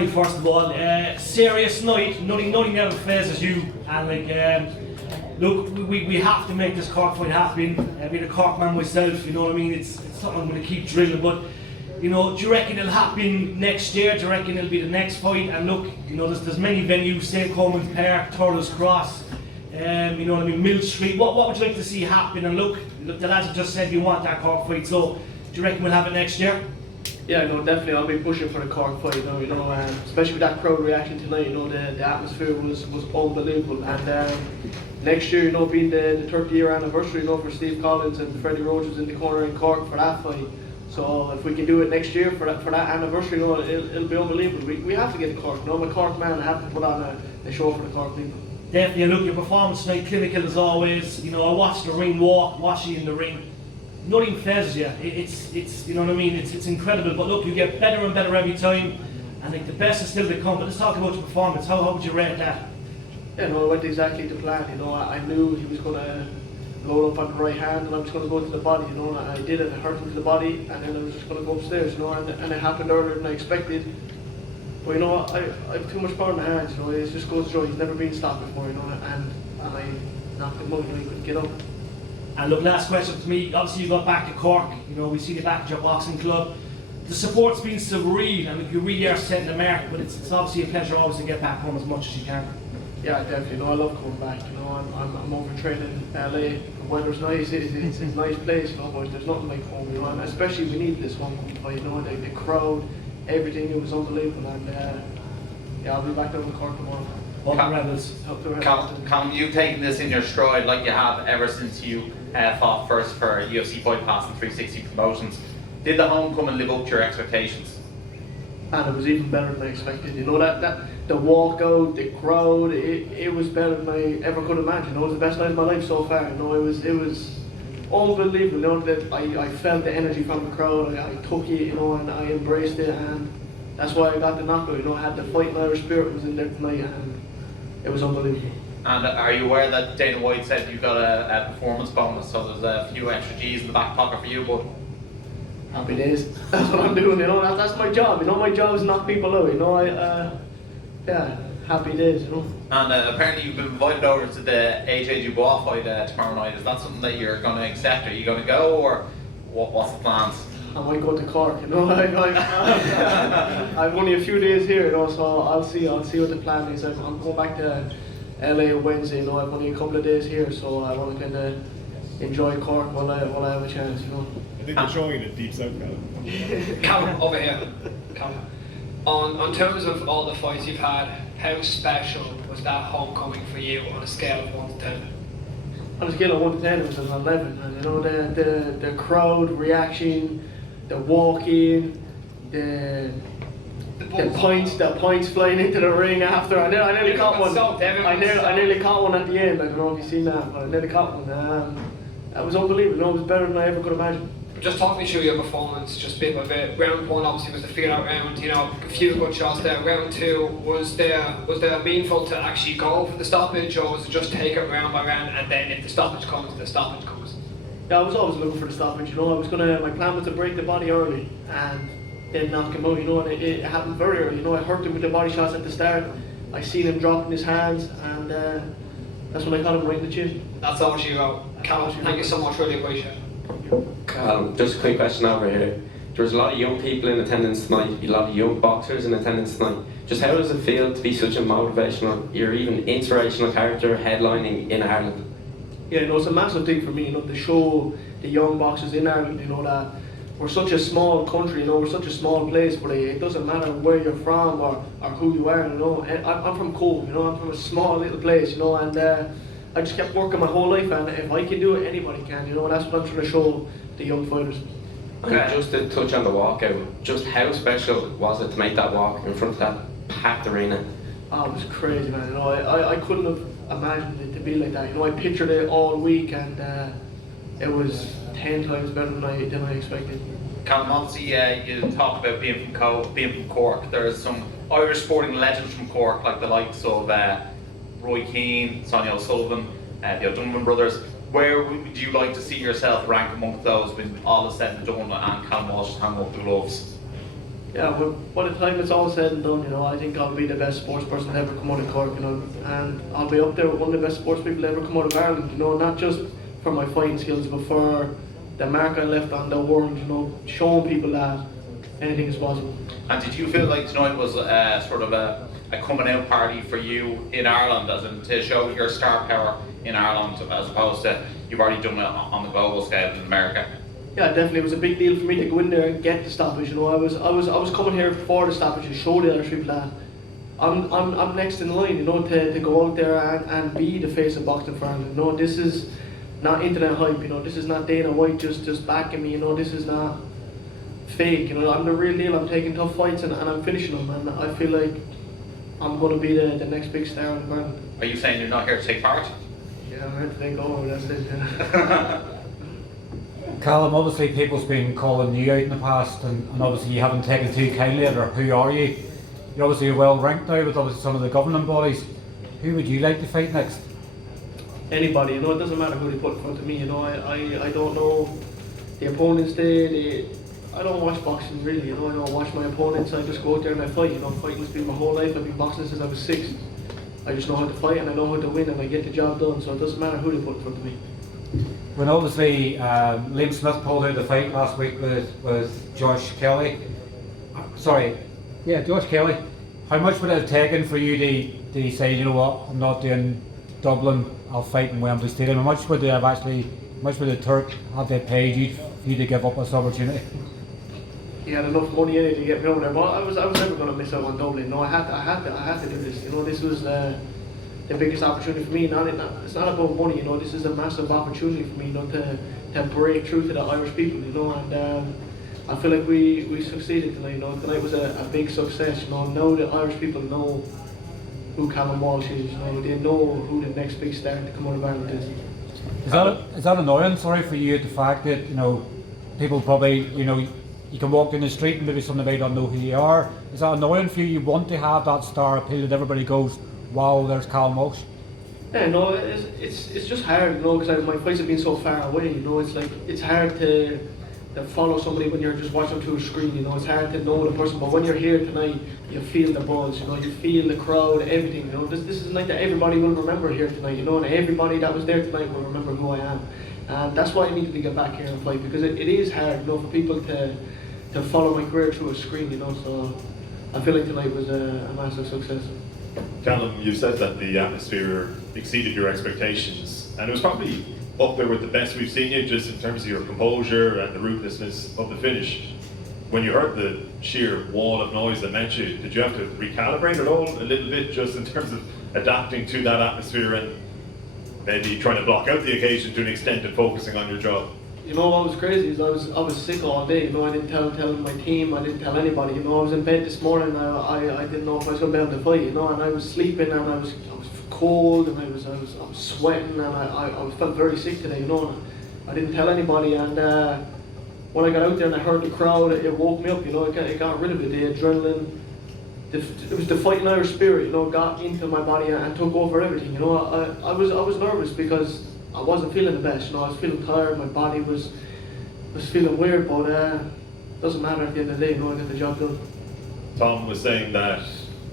tonight, first of all. Serious night, nothing ever phases you. And look, we have to make this Cork fight happen. Being a Cork man myself, you know what I mean? It's something I'm going to keep drilling. But you know, do you reckon it'll happen next year? Do you reckon it'll be the next fight? And look, you know, there's many venues: St. Coleman's Park, Turtles Cross. You know what I mean? Mill Street. What would you like to see happen? And look, the lads have just said you want that Cork fight. So do you reckon we'll have it next year? Yeah, no, definitely. I'll be pushing for the Cork fight now, you know, especially with that crowd reaction tonight. You know, the atmosphere was unbelievable. And next year, you know, being the 30-year anniversary, you know, for Steve Collins and Freddie Roach was in the corner in Cork for that fight. So if we can do it next year for that anniversary, you know, it'll be unbelievable. We have to get the Cork. You know, I'm a Cork man. I have to put on a show for the Cork people. Definitely. Look, your performance tonight, clinical as always. You know, I watched the ring walk, watch you in the ring. Nothing phases you. It's you know what I mean. It's incredible. But look, you get better and better every time. And like the best is still to come. But let's talk about your performance. How would you rate that? Yeah, no, it went exactly to plan. You know, I knew he was going to load up on the right hand, and I was going to go to the body. You know, and I did it. I hurt him to the body, and then I was just going to go upstairs. You know, and it happened earlier than I expected. But you know, I have too much power in my hands. You know, it just goes to show he's never been stopped before. You know, and I knocked him out. You know, he couldn't get up. And look, last question to me. Obviously, you got back to Cork. You know, we see you back at your boxing club. The support's been surreal, and look, you really are setting the mark. But it's obviously a pleasure always to get back home as much as you can. Yeah, definitely. No, I love coming back. You know, I'm over training in LA. The weather's nice. It's a nice place. You know, but there's nothing like home. You know, and especially we need this one fight. You know, the crowd, everything. It was unbelievable. And yeah, I'll be back down in Cork tomorrow. All the rebels. Callum, you've taken this in your stride like you have ever since you fought first for UFC Fight Pass and 360 Promotions. Did the homecoming live up to your expectations? And it was even better than I expected. You know, that the walkout, the crowd, it was better than I ever could imagine. You know, it was the best night of my life so far. You know, it was unbelievable. You know, that I felt the energy from the crowd. I took it, you know, and I embraced it, and that's why I got the knockout. You know, I had the fighting Irish spirit was in there tonight, and it was unbelievable. And are you aware that Dana White said you got a performance bonus, so there's a few extra G's in the back pocket for you, but happy days. That's what I'm doing, you know, that's my job. You know, my job is to knock people out, you know, yeah, happy days, you know. And apparently you've been invited over to the AJ Dubois fight tomorrow night. Is that something that you're going to accept? Are you going to go, or what's the plans? I might go to Cork, you know. I've only a few days here, you know, so I'll see what the plan is. I'm going back to LA on Wednesday, you know. I've only a couple of days here, so I want to kind of enjoy Cork while I have a chance, you know. I think they're showing it deep south now. Callum, over here. Callum. On terms of all the fights you've had, how special was that homecoming for you on a scale of 1 to 10? On a scale of 1 to 10, it was an 11. And you know, the crowd reaction, the walk-in, the points flying into the ring after. I nearly caught one. I nearly caught one at the end. I don't know if you've seen that, but I nearly caught one. That was unbelievable. You know, it was better than I ever could imagine. Just talk me through your performance, just bit by bit. Round 1 obviously was the feel-out round, you know, a few good shots there. Round 2, was there meaningful to actually go for the stoppage, or was it just take it round by round, and then if the stoppage comes, the stoppage comes? Yeah, I was always looking for the stoppage, you know. My plan was to break the body early and then knock him out, you know, and it happened very early, you know. I hurt him with the body shots at the start. I seen him dropping his hands, and that's when I caught him right in the chin. That's all she wrote. Callum, thank you so much, really appreciate it. Just a quick question over here. There was a lot of young people in attendance tonight, a lot of young boxers in attendance tonight. Just how does it feel to be such a motivational, or even inspirational character headlining in Ireland? Yeah, no, it's a massive thing for me, you know, to show the young boxers in Ireland, you know, that we're such a small country, you know, we're such a small place, but it doesn't matter where you're from or who you are, you know. I'm from Cobh, you know, I'm from a small little place, you know, and I just kept working my whole life, and if I can do it, anybody can, you know, and that's what I'm trying to show the young fighters. Okay. Just to touch on the walkout, just how special was it to make that walk in front of that packed arena? Oh, it was crazy, man, you know, I couldn't have imagined it to be like that, you know. I pictured it all week, and it was 10 times better than I expected. Callum, obviously you talked about being from Cork. There's some Irish sporting legends from Cork, like the likes of Roy Keane, Sonia O'Sullivan, the O'Donovan brothers. Where would you like to see yourself rank amongst those when all is said and done and Callum Walsh hung up the gloves? Yeah, well, by the time it's all said and done, you know, I think I'll be the best sports person to ever come out of Cork, you know, and I'll be up there with one of the best sports people to ever come out of Ireland, you know, not just for my fighting skills, but for the mark I left on the world, you know, showing people that anything is possible. And did you feel like tonight was sort of a coming out party for you in Ireland, as in to show your star power in Ireland, as opposed to you've already done it on the global scale in America? Yeah, definitely. It was a big deal for me to go in there and get the stoppage. You know, I was coming here for the stoppage to show the Irish people that I'm next in line. You know, to go out there and be the face of boxing for Ireland. You know, this is not internet hype. You know, this is not Dana White just backing me. You know, this is not fake. You know, I'm the real deal. I'm taking tough fights and I'm finishing them. And I feel like I'm going to be the next big star in Ireland. Are you saying you're not here to take part? Yeah, I'm here to take over. That's it. Yeah. Callum, obviously people's been calling you out in the past, and obviously you haven't taken too kindly at it. Who are you? You're obviously well ranked now with obviously some of the governing bodies. Who would you like to fight next? Anybody, you know, it doesn't matter who they put in front of me. You know, I don't know the opponents. I don't watch boxing really. You know, I don't watch my opponents. I just go out there and I fight. You know, fighting's been my whole life. I've been boxing since I was 6. I just know how to fight and I know how to win and I get the job done. So it doesn't matter who they put in front of me. When obviously Liam Smith pulled out the fight last week with Josh Kelly. Josh Kelly. How much would it have taken for you to say, you know what, I'm not doing Dublin, I'll fight in Wembley Stadium? How much would the Turk have they paid you for you to give up this opportunity? He had enough money in it to get me over there, but I was never going to miss out on Dublin. No, I had to do this. You know, this was the biggest opportunity for me. It's not about money. You know, this is a massive opportunity for me. You know, to break through to the Irish people. You know, and I feel like we succeeded tonight. You know, tonight was a big success. You know, now the Irish people know who Callum Walsh is. You know, they know who the next big star to come out of Ireland is. Is that annoying? Sorry for you, the fact that, you know, people probably, you know, you can walk down the street and maybe somebody don't know who you are. Is that annoying for you? You want to have that star appeal that everybody goes, wow, there's Callum Walsh? Yeah, no, it's just hard, you know, because my fights have been so far away. You know, it's like it's hard to follow somebody when you're just watching through a screen. You know, it's hard to know the person, but when you're here tonight, you feel the buzz. You know, you feel the crowd, everything. You know, this is a night that everybody will remember here tonight. You know, and everybody that was there tonight will remember who I am. And that's why I needed to get back here and fight, because it is hard, you know, for people to follow my career through a screen. You know, so I feel like tonight was a massive success. Callum, you said that the atmosphere exceeded your expectations, and it was probably up there with the best we've seen you, just in terms of your composure and the ruthlessness of the finish. When you heard the sheer wall of noise that met you, did you have to recalibrate it all a little bit, just in terms of adapting to that atmosphere and maybe trying to block out the occasion to an extent and focusing on your job? You know what was crazy is I was sick all day. You know, I didn't tell my team, I didn't tell anybody. You know, I was in bed this morning. I didn't know if I was going to be able to fight. You know, and I was sleeping and I was cold and I was sweating and I felt very sick today. You know, and I didn't tell anybody. And when I got out there and I heard the crowd, it woke me up. You know, it got rid of it. The adrenaline, it was the fighting Irish spirit. You know, got into my body and took over everything. You know, I was nervous because I wasn't feeling the best. You know, I was feeling tired. My body was feeling weird, but it doesn't matter at the end of the day. You know, I got the job done. Tom was saying that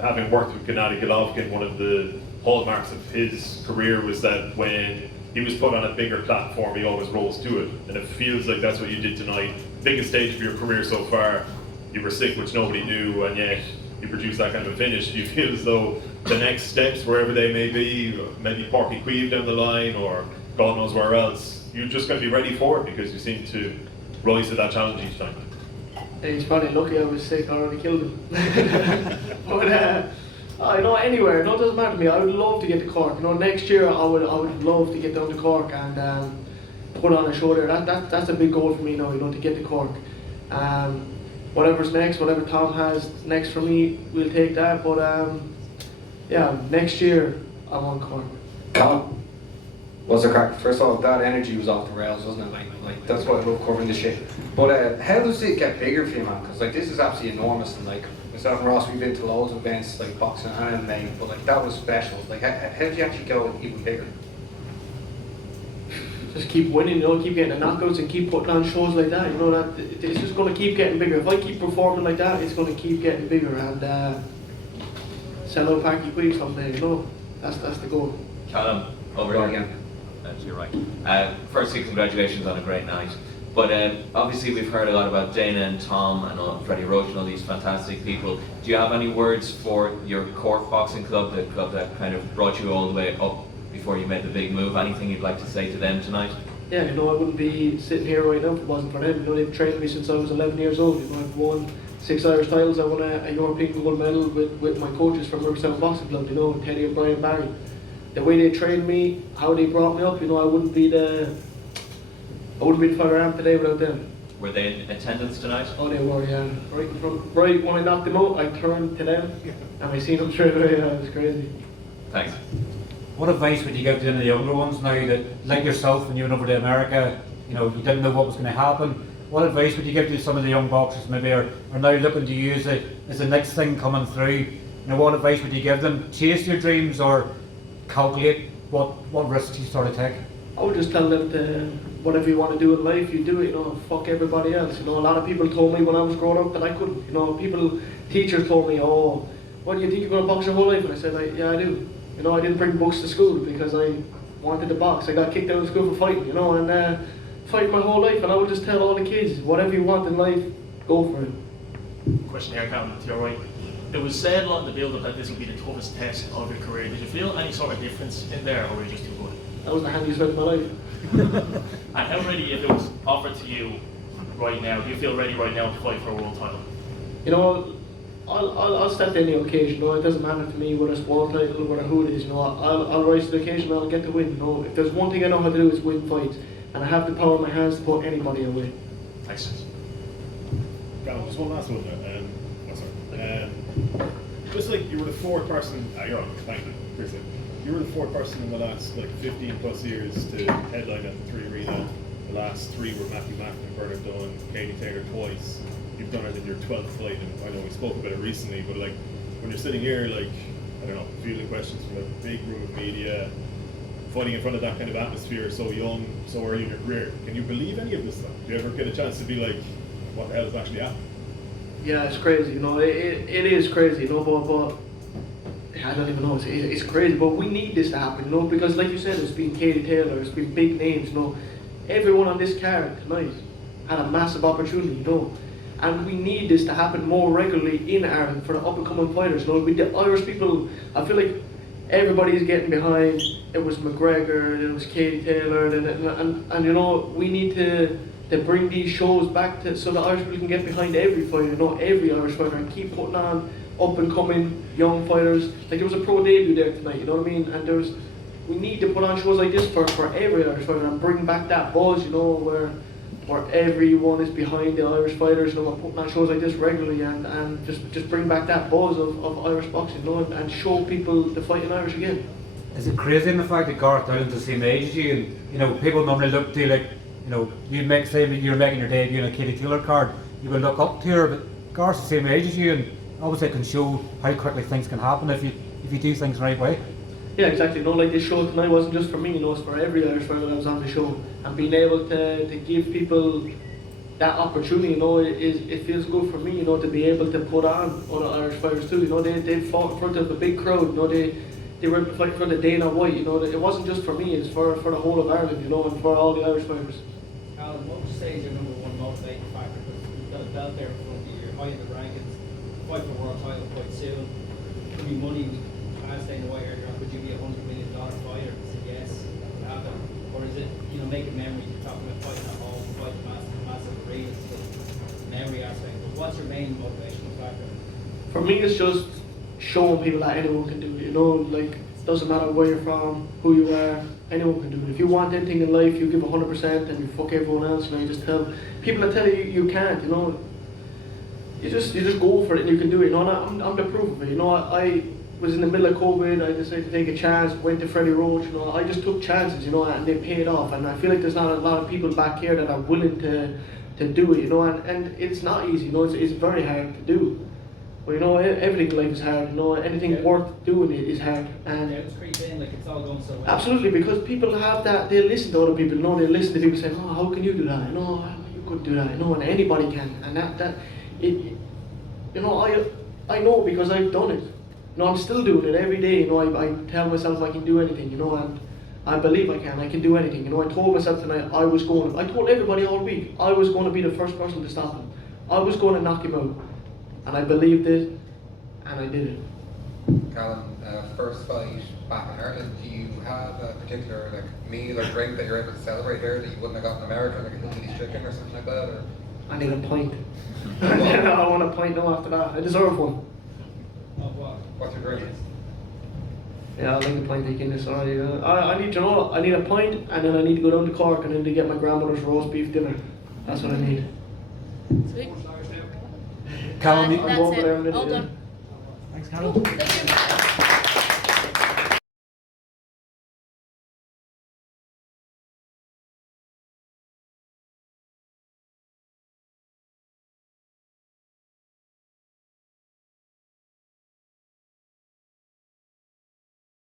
having worked with Gennady Golovkin, one of the hallmarks of his career was that when he was put on a bigger platform, he always rose to it. And it feels like that's what you did tonight. Biggest stage of your career so far. You were sick, which nobody knew, and yet you produced that kind of a finish. Do you feel as though the next steps, wherever they may be, maybe Porky Queeve down the line, or God knows where else, you're just going to be ready for it because you seem to rise to that challenge each time? Hey, he's probably lucky I was sick. I already killed him. But you know, anywhere. No, it doesn't matter to me. I would love to get to Cork. You know, next year I would love to get down to Cork and put on a show there. That's a big goal for me now. You know, to get to Cork. Whatever's next, whatever Tom has next for me, we'll take that. But yeah, next year I want Cork. Callum, what's the crack? First of all, that energy was off the rails, wasn't it? Like that's why I love covering this shit. But how does it get bigger for you, man? Because like this is absolutely enormous, and like myself and Ross, we've been to loads of events like boxing and MMA, but like that was special. Like how did you actually go even bigger? just keep winning, you know, keep getting the knockouts and keep putting on shows like that, you know, that it's just going to keep getting bigger. If I keep performing like that, it's going to keep getting bigger and sell out Parky Queen someday, you know, that's the goal. Callum, over Go here. again. To your right. Firstly, congratulations on a great night. But obviously we've heard a lot about Dana and Tom and Freddie Roach and all these fantastic people. Do you have any words for your Cork Boxing Club, the club that kind of brought you all the way up before you made the big move? Anything you'd like to say to them tonight? Yeah, you know, I wouldn't be sitting here right now if it wasn't for them. You know, they've trained me since I was 11 years old. You know, I've won 6 Irish titles. I won a European gold medal with my coaches from Riverside Boxing Club, you know, Teddy and Brian Barry. The way they trained me, how they brought me up, you know, I wouldn't be the father I am today without them. Were they in attendance tonight? Oh, they were, yeah. Right when I knocked them out, I turned to them and I seen them straight away. Yeah, it was crazy. Thanks. What advice would you give to the younger ones now that, like yourself, when you went over to America, you know, you didn't know what was going to happen? What advice would you give to some of the young boxers maybe are now looking to use it as the next thing coming through? You know, what advice would you give them? Chase your dreams or calculate what risks you sort of take? I would just tell them to, whatever you want to do in life, you do it, you know, fuck everybody else. You know, a lot of people told me when I was growing up that I couldn't. You know, teachers told me, oh, what do you think you're going to box your whole life? And I said, yeah, I do. You know, I didn't bring books to school because I wanted to box. I got kicked out of school for fighting, you know, and fighting my whole life. And I would just tell all the kids, whatever you want in life, go for it. Question here, Callum, to your right. It was said a lot in the build-up that this would be the toughest test of your career. Did you feel any sort of difference in there, or were you just too good? That was the handiest fight of my life. And how ready, if it was offered to you right now, do you feel ready right now to fight for a world title? You know, I'll step to any occasion. You know, it doesn't matter to me whether it's world title or whether who it is. You know, I'll rise to the occasion and I'll get to win. You know, if there's one thing I know how to do, it's win fights, and I have the power in my hands to put anybody away. Thanks. Callum, just one last one. Just like you were the fourth person, you're on, thank you, appreciate it. You were the fourth person in the last 15 plus years to headline at the 3 Arena. The last 3 were Matthew Macklin, Bernard Dunne, Katie Taylor twice. You've done it in your 12th fight, and I know we spoke about it recently, but like when you're sitting here, like, I don't know, fielding questions from a big room of media, fighting in front of that kind of atmosphere, so young, so early in your career, can you believe any of this stuff? Do you ever get a chance to be like, what the hell is actually happening? Yeah, it's crazy. You know, it is crazy. You know, but I don't even know. It's crazy, but we need this to happen. You know, because like you said, it's been Katie Taylor, it's been big names. You know, everyone on this card tonight had a massive opportunity. You know. And we need this to happen more regularly in Ireland for the up and coming fighters. You know, with the Irish people, I feel like everybody's getting behind. It was McGregor, then it was Katie Taylor, and you know, we need to bring these shows back so the Irish people can get behind every fighter, you know, every Irish fighter, and keep putting on up and coming young fighters. Like there was a pro debut there tonight, you know what I mean? And we need to put on shows like this for every Irish fighter and bring back that buzz, you know, where everyone is behind the Irish fighters, you know, putting on shows like this regularly and just bring back that buzz of Irish boxing, you know, and show people the fighting Irish again. Is it crazy in the fact that Gareth Dowling's the same age as you, and you know, people normally look to you like, you know, say you're making your debut in a Katie Taylor card, you will look up to her, but Gareth's the same age as you, and obviously it can show how quickly things can happen if you do things the right way. Yeah, exactly. You know, like this show tonight wasn't just for me, you know, it's for every Irish fighter that was on the show. And being able to give people that opportunity, you know, it feels good for me, you know, to be able to put on other Irish fighters too. You know, they fought in front of a big crowd, you know, they were fighting in front of Dana White, you know, it wasn't just for me, it's for the whole of Ireland, you know, and for all the Irish fighters. Callum, what would you say is your number one motivating factor? Because you've got a belt there in front of you, you're high in the rankings, fight for world title quite soon. Could be money, as Dana White earlier on, could you be $100 million fighter? Is it yes, that would happen? Or is it, you know, making memories? You're talking about fighting at home, fighting massive arenas, the memory aspect. But what's your main motivational factor? For me, it's just showing people that anyone can do it, you know, like, it doesn't matter where you're from, who you are, anyone can do it. If you want anything in life, you give 100% and you fuck everyone else, you know, you just tell people that tell you can't, you know, you just go for it and you can do it, you know, and I'm the proof of it, you know, I was in the middle of COVID, I decided to take a chance, went to Freddie Roach, you know, I just took chances, you know, and they paid off, and I feel like there's not a lot of people back here that are willing to do it, you know, and it's not easy, you know, it's very hard to do. But you know, everything in life is hard. You know, anything worth doing is hard. And Yeah, it's creep in, like it's all going so well. absolutely, because people have that. They listen to other people. You know, they listen to people saying, "Oh, how can you do that? You know, you could do that. You know, and anybody can." And you know, I know because I've done it. You know, I'm still doing it every day. You know, I tell myself I can do anything. You know, and I believe I can. I can do anything. You know, I told myself tonight I told everybody all week I was going to be the first person to stop him. I was going to knock him out, and I believed it, and I did it. Callum, first fight back in Ireland, do you have a particular meal or drink that you're able to celebrate here that you wouldn't have got in America, like a Hillbilly's chicken or something like that? Or? I need a pint. I want a pint now after that. I deserve one. Of what? What's your drink? Yeah, I like a pint of Guinness. I need to know. I need a pint, and then I need to go down to Cork and then to get my grandmother's roast beef dinner. That's what I need. Sweet. Callum, I'm over there in a minute, All yeah. done. Thanks, Callum. Thank you.